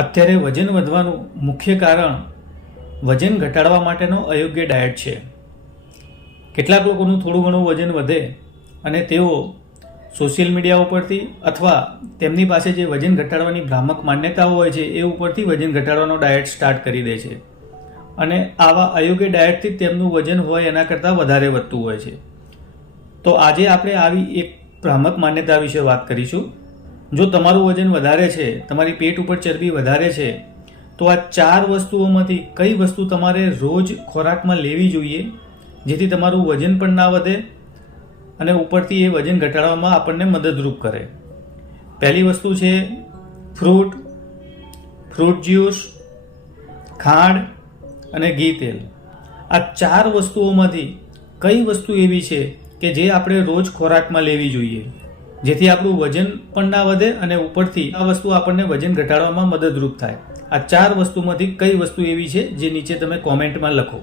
અત્યારે વજન વધવાનું મુખ્ય કારણ વજન ઘટાડવા માટેનો અયોગ્ય ડાયટ છે. કેટલાક લોકોનું થોડું ઘણું વજન વધે અને તેઓ સોશિયલ મીડિયા ઉપરથી અથવા તેમની પાસે જે વજન ઘટાડવાની ભ્રામક માન્યતાઓ હોય છે એ ઉપરથી વજન ઘટાડવાનો ડાયટ સ્ટાર્ટ કરી દે છે અને આવા અયોગ્ય ડાયટથી તેમનું વજન હોય એના કરતાં વધારે વધતું હોય છે. તો આજે આપણે આવી એક ભ્રામક માન્યતા વિશે વાત કરીશું. જો તમારું વજન વધારે છે, તમારી પેટ ઉપર ચરબી વધારે છે, તો આ 4 વસ્તુઓમાંથી કઈ વસ્તુ તમારે રોજ ખોરાકમાં લેવી જોઈએ જેથી તમારું વજન પણ ના વધે અને ઉપરથી એ વજન ઘટાડવામાં આપણને મદદરૂપ કરે. પહેલી વસ્તુ છે ફ્રૂટ જ્યુસ, ખાંડ અને ઘી તેલ. આ 4 વસ્તુઓમાંથી કઈ વસ્તુ એવી છે કે જે આપણે રોજ ખોરાકમાં લેવી જોઈએ જેથી આપણું વજન પણ ના વધે અને ઉપરથી આ વસ્તુ આપણને વજન ઘટાડવામાં મદદરૂપ થાય? આ 4 વસ્તુમાંથી કઈ વસ્તુ એવી છે જે નીચે તમે કોમેન્ટમાં લખો.